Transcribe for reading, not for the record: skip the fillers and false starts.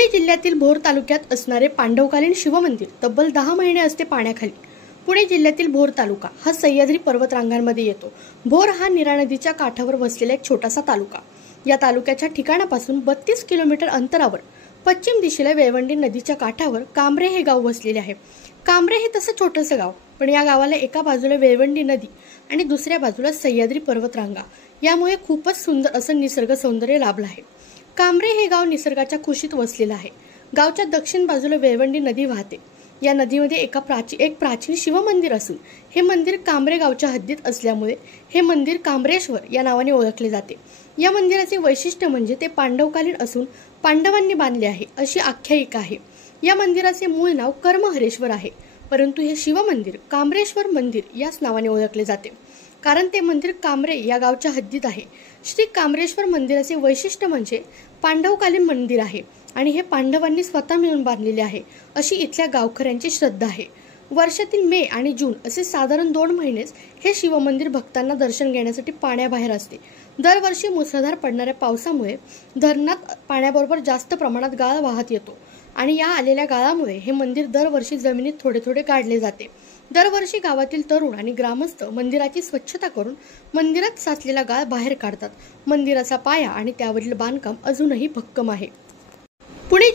पुणे जिल्ह्यातील भोर तालुक्यात असणारे पांडवकालीन शिवमंदिर तब्बल 10 महिने असते पाण्याखाली। पुणे जिल्ह्यातील भोर तालुका हा सह्याद्री पर्वतरांगांमध्ये येतो। भोर हा नीरा नदीच्या काठावर वसलेला एक छोटासा तालुका। या तालुक्याच्या ठिकाणापासून 32 किलोमीटर अंतरावर पश्चिम दिशेला वेळवंडी नदीच्या काठावर कांबरे हे गाव वसलेले आहे। कांबरे हे तसं छोटंसं गाव, पण या गावाला एका बाजूला वेळवंडी नदी आणि दुसऱ्या बाजूला सह्याद्री पर्वतरांगा, यामुळे खूपच सुंदर असं निसर्ग सौंदर्य लाभलं आहे। कांबरे हे गाव निसर्गाच्या कुशीत वसलेलं आहे। गावच्या दक्षिण बाजूला वेळवंडी नदी वाहते। या नदीमध्ये एक प्राचीन शिवमंदिर असून हे मंदिर कांबरे गावच्या हद्दीत असल्यामुळे हे मंदिर कांबरेश्वर या नावाने ओळखले जाते। या मंदिराचे वैशिष्ट्य म्हणजे ते पांडवकालीन असून पांडवांनी बांधले आहे अशी आख्यायिका आहे। या मंदिराचे मूळ नाव कर्महरेश्वर आहे, परंतु हे शिवमंदिर कांबरेश्वर मंदिर याच नावाने ओळखले जाते, कारण ते मंदिर कांबरे या गावच्या हद्दीत आहे। श्री कांबरेश्वर मंदिराचे वैशिष्ट्य म्हणजे पांडवकालीन मंदिर आहे आणि हे पांडवांनी स्वतः मिळून बांधलेले आहे अशी इथल्या गावकऱ्यांची श्रद्धा आहे। वर्षातील मे आणि जून असे साधारण 2 महिनेच हे शिवमंदिर भक्तांना दर्शन घेण्यासाठी पाण्याबाहेर असते। दरवर्षी मुसळधार पडणाऱ्या पावसामुळे धरणात पाण्याबरोबर जास्त प्रमाणात गाळ वाहत येतो आणि या आलेल्या गाळामुळे हे मंदिर दरवर्षी जमिनीत थोडे थोडे गाडले जाते। दरवर्षी गावातील तरुण आणि ग्रामस्थ मंदिराची स्वच्छता करून मंदिरात साचलेला गाळ बाहेर काढतात। मंदिराचा पाया आणि त्यावरील बांधकाम अजूनही भक्कम आहे। पुणे